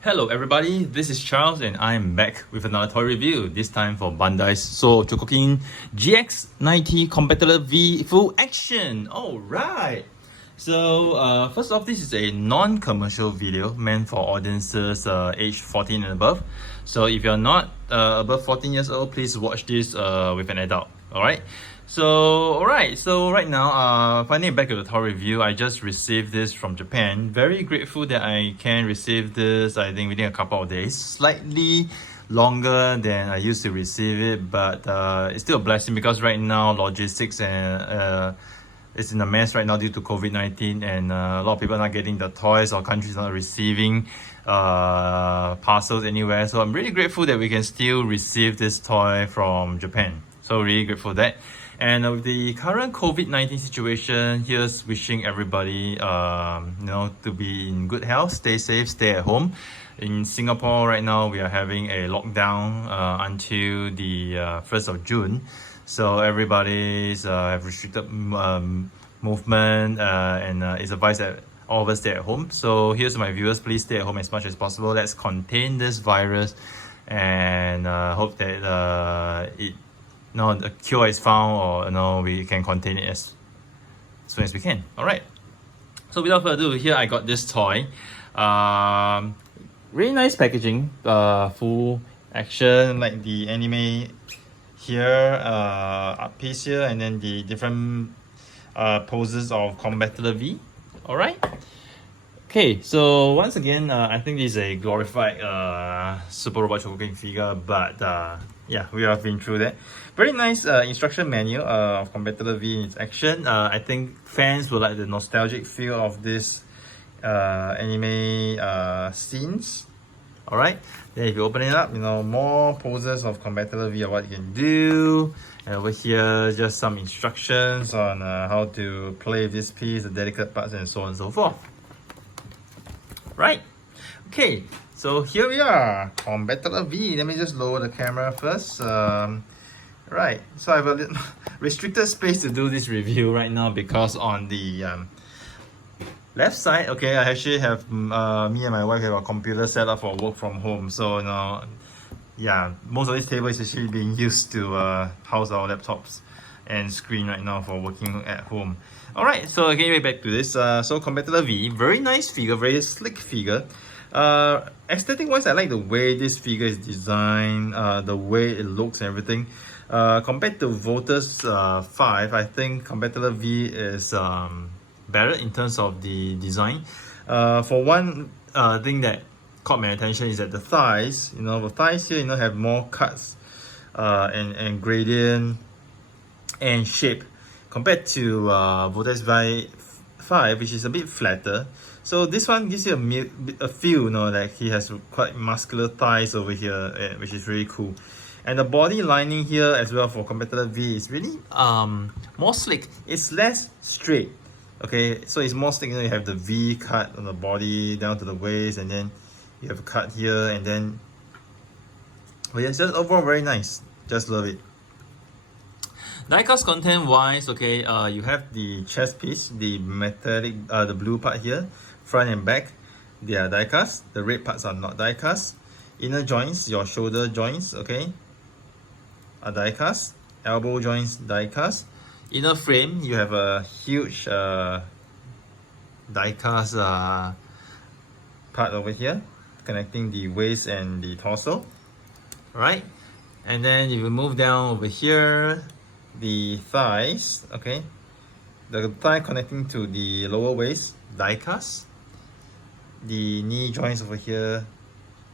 Hello everybody, this is Charles and I'm back with another toy review, this time for Bandai's Chogokin GX-90 Combattler V Full Action. Alright, so first off, this is a non-commercial video meant for audiences aged 14 and above. So if you're not above 14 years old, please watch this with an adult. Alright, so right now, finally back to the toy review. I just received this from Japan. Very grateful that I can receive this, I think within a couple of days. Slightly longer than I used to receive it, but it's still a blessing because right now logistics and it's in a mess right now due to COVID-19, and a lot of people are not getting the toys, or countries not receiving parcels anywhere. So I'm really grateful that we can still receive this toy from Japan. So really grateful for that. And with the current COVID-19 situation, here's wishing everybody to be in good health, stay safe, stay at home. In Singapore right now, we are having a lockdown until the 1st of June. So everybody's have restricted movement, and it's advised that all of us stay at home. So here's my viewers, please stay at home as much as possible. Let's contain this virus and hope that the cure is found, or we can contain it as soon as we can. Alright, so without further ado, here I got this toy. Really nice packaging, full action, like the anime here, art piece here, and then the different poses of Combattler V. Alright, okay, so once again, I think this is a glorified Super Robot Chogokin figure, but yeah, we have been through that. Very nice instruction manual of Combattler V in its action. I think fans will like the nostalgic feel of this anime scenes. Alright, then if you open it up, more poses of Combattler V, or what you can do. And over here, just some instructions on how to play this piece, the delicate parts, and so on and so forth. Right, okay, so here we are, Combattler V. Let me just lower the camera first. Right, so I have a little restricted space to do this review right now because on the left side, okay, I actually have me and my wife have a computer set up for work from home. So yeah, most of this table is actually being used to house our laptops and screen right now for working at home. Alright, so getting back to this, so Combattler V, very nice figure, very slick figure. Aesthetic wise, I like the way this figure is designed, the way it looks and everything. Compared to Voltus 5, I think Combattler V is better in terms of the design. For one thing that caught my attention is that the thighs, the thighs here, have more cuts and gradient and shape compared to Voltus 5, which is a bit flatter. So this one gives you a feel, like he has quite muscular thighs over here, which is really cool. And the body lining here as well for Combattler V is really more slick. It's less straight. Okay, so it's more slick. You have the V cut on the body down to the waist, and then you have a cut here, and then it's just overall very nice. Just love it. Diecast content wise, okay, you have the chest piece, the metallic, the blue part here, front and back, they are diecast. The red parts are not diecast. Inner joints, your shoulder joints, okay, are diecast. Elbow joints diecast. Inner frame, you have a huge diecast part over here connecting the waist and the torso. Alright, and then if you move down over here, the thighs, okay, the thigh connecting to the lower waist, diecast. The knee joints over here,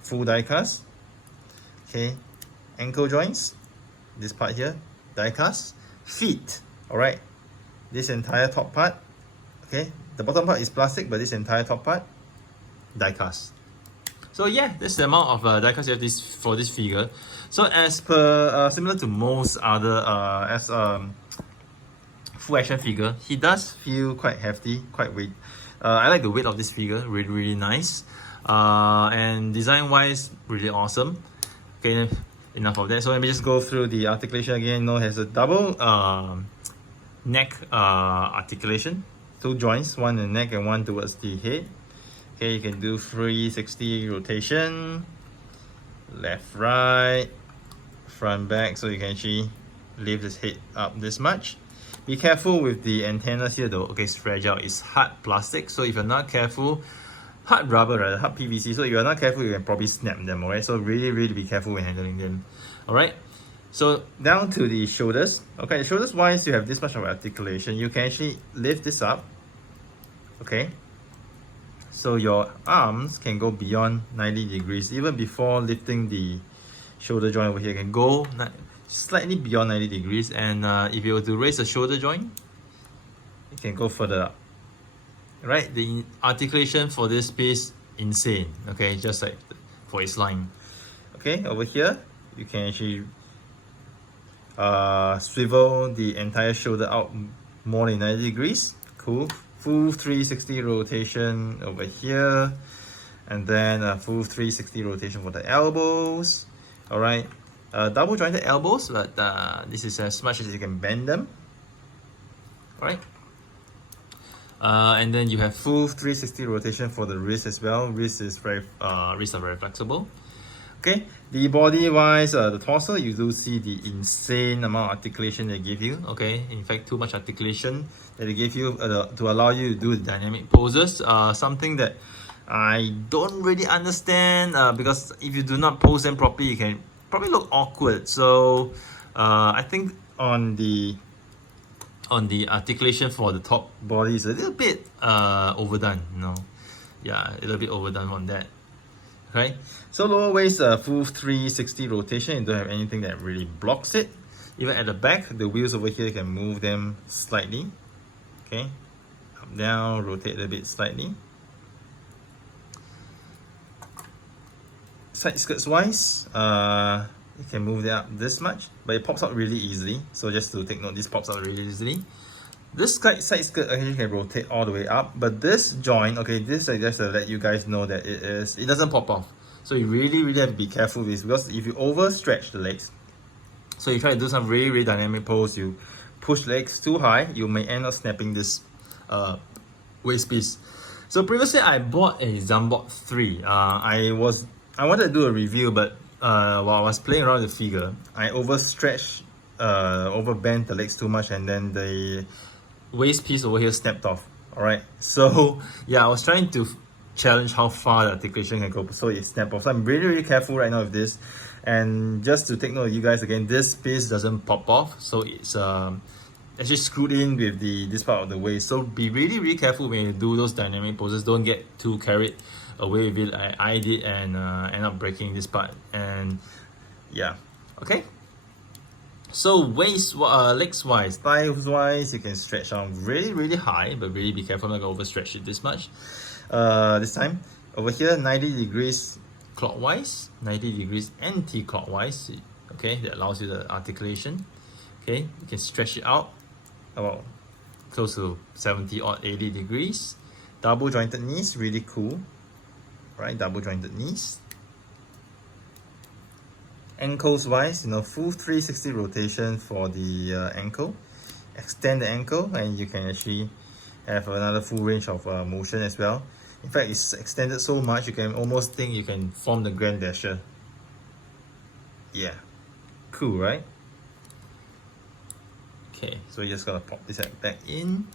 full diecast. Okay, ankle joints, this part here, diecast. Feet, alright, this entire top part, okay, the bottom part is plastic, but this entire top part, diecast. So yeah, that's the amount of diecast you have for this figure. So as per similar to most other full action figure, he does feel quite hefty, quite weight. I like the weight of this figure, really nice. And design wise, really awesome. Okay, enough of that. So let me just go through the articulation again. It has a double neck articulation, two joints, one in the neck and one towards the head. Okay, you can do 360 rotation, left, right, front, back, so you can actually lift this head up this much. Be careful with the antennas here though. Okay, it's fragile, it's hard plastic, so if you're not careful, hard rubber rather, hard PVC, so if you're not careful you can probably snap them, alright? So really be careful when handling them, alright? So down to the shoulders. Okay, the shoulders wise, you have this much of articulation. You can actually lift this up, okay? So your arms can go beyond 90 degrees, even before lifting the shoulder joint over here, can go slightly beyond 90 degrees. And if you were to raise the shoulder joint, you can go further up. Right, the articulation for this piece, insane. Okay, just like for its line. Okay, over here, you can actually swivel the entire shoulder out more than 90 degrees. Cool. Full 360 rotation over here, and then a full 360 rotation for the elbows. All right, double jointed elbows, but this is as much as you can bend them. All right, and then you have full 360 rotation for the wrist as well. Wrists are very flexible. Okay, the body wise, the torso, you do see the insane amount of articulation they give you. Okay, in fact, too much articulation that they give you to allow you to do the dynamic poses. Something that I don't really understand, because if you do not pose them properly, you can probably look awkward. So I think on the articulation for the top body is a little bit overdone, you know. Yeah, a little bit overdone on that. Okay, so lower waist, full 360 rotation. You don't have anything that really blocks it. Even at the back, the wheels over here, you can move them slightly. Okay, up, down, rotate a bit slightly. Side skirts wise, you can move it up this much, but it pops out really easily. So just to take note, this pops out really easily. This side skirt actually can rotate all the way up, but this joint, okay, this I just to let you guys know that it doesn't pop off. So you really have to be careful with this, because if you overstretch the legs, so you try to do some really dynamic pose, you push legs too high, you may end up snapping this waist piece. So previously I bought a Zambot 3. I wanted to do a review, but while I was playing around with the figure, I overstretched, overbent the legs too much, and then the waist piece over here snapped off. Alright, so yeah, I was trying to challenge how far the articulation can go, so it snapped off. So I'm really careful right now with this. And just to take note of you guys again, this piece doesn't pop off, so it's actually screwed in with this part of the waist. So be really careful when you do those dynamic poses. Don't get too carried away with it. I did, and end up breaking this part. And yeah, okay. So waist, legs wise, thighs wise, you can stretch out really high, but really be careful not to overstretch it this much. This time over here, 90 degrees clockwise, 90 degrees anti-clockwise. Okay, that allows you the articulation. Okay, you can stretch it out about close to 70 or 80 degrees. Double jointed knees, really cool. Right, double jointed knees. Ankles wise, you know, full 360 rotation for the ankle. Extend the ankle, and you can actually have another full range of motion as well. In fact, it's extended so much you can almost think you can form the Grand Dasher. Yeah, cool, right? Okay, so we're just gonna pop this back in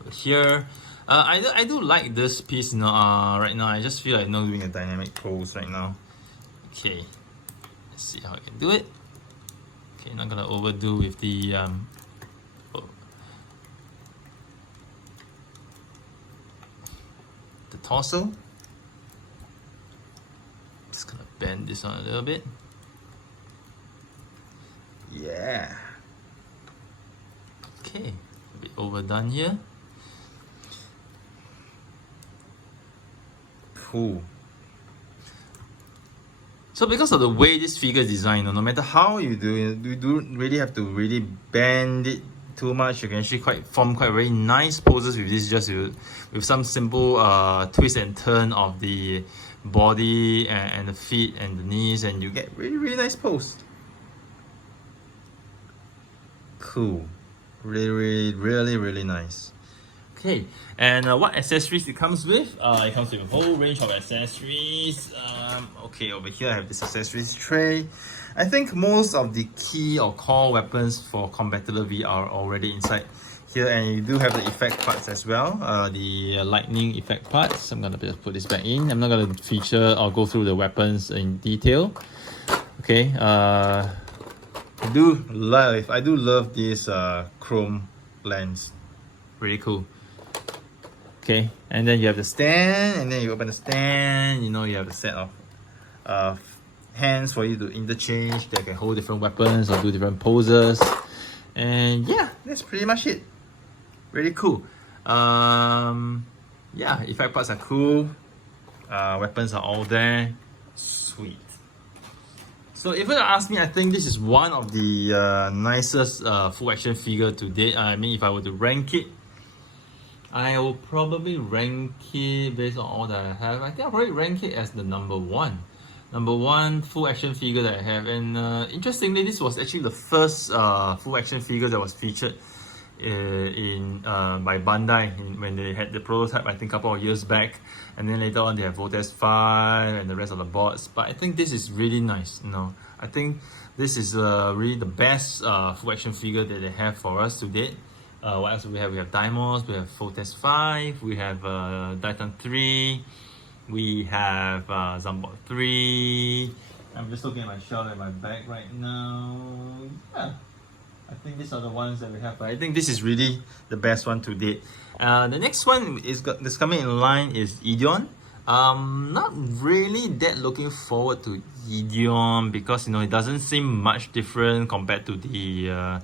over here. I do like this piece, you know. Right now I just feel like not doing a dynamic pose right now. Okay, let's see how I can do it. Okay, not gonna overdo with the the torso. Just gonna bend this on a little bit. Yeah. Okay, a bit overdone here. Cool. So because of the way this figure is designed, no matter how you do it, you do really have to really bend it too much. You can actually form quite very nice poses with this, just with some simple twist and turn of the body and the feet and the knees, and you get really nice pose. Cool. Really nice. Okay, and what accessories it comes with? It comes with a whole range of accessories. Okay, over here I have this accessories tray. I think most of the key or core weapons for Combattler V are already inside here, and you do have the effect parts as well, the lightning effect parts. I'm gonna just put this back in. I'm not gonna feature or go through the weapons in detail. Okay, I do love this chrome lens, really cool. Okay, and then you have the stand, and then you open the stand, you know, you have a set of hands for you to interchange that can hold different weapons or do different poses. And yeah, that's pretty much it. Really cool. Yeah, effect parts are cool. Weapons are all there. Sweet. So if you ask me, I think this is one of the nicest full action figure to date. I mean, if I were to rank it, I will probably rank it based on all that I have. I think I'll probably rank it as the number one full action figure that I have. And interestingly, this was actually the first full action figure that was featured by Bandai when they had the prototype, I think a couple of years back. And then later on they have Voltes 5 and the rest of the bots. But I think this is really nice. You know, I think this is really the best full action figure that they have for us to date. What else do we have? We have Deimos, we have Voltes 5, we have Titan 3, we have Zambot 3. I'm just looking at my shelf at my bag right now. Yeah, I think these are the ones that we have. But I think this is really the best one to date. The next one that's coming in line is Ideon. Not really that looking forward to Ideon because, you know, it doesn't seem much different compared to the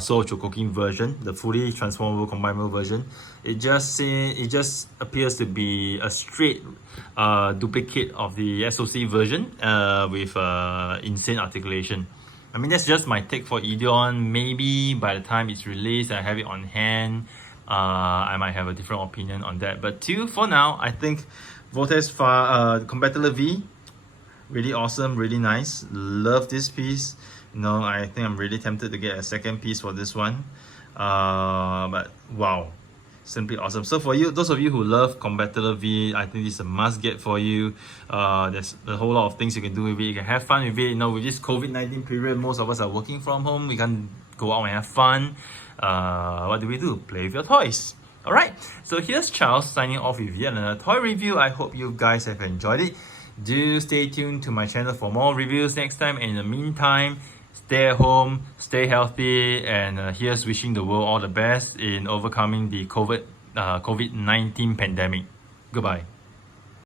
Soul Chogokin version, the fully transformable combinable version. It just appears to be a straight duplicate of the SOC version with insane articulation. I mean, that's just my take for Ideon. Maybe by the time it's released, I have it on hand, I might have a different opinion on that. But for now, I think Voltes Combattler V, really awesome, really nice. Love this piece. You know, I think I'm really tempted to get a second piece for this one. But wow, simply awesome. So for you, those of you who love Combattler V, I think this is a must get for you. There's a whole lot of things you can do with it. You can have fun with it. You know, with this COVID-19 period, most of us are working from home. We can't go out and have fun. What do? Play with your toys. Alright, so here's Charles signing off with yet another toy review. I hope you guys have enjoyed it. Do stay tuned to my channel for more reviews next time. And in the meantime, stay at home, stay healthy, and here's wishing the world all the best in overcoming the COVID-19 pandemic. Goodbye.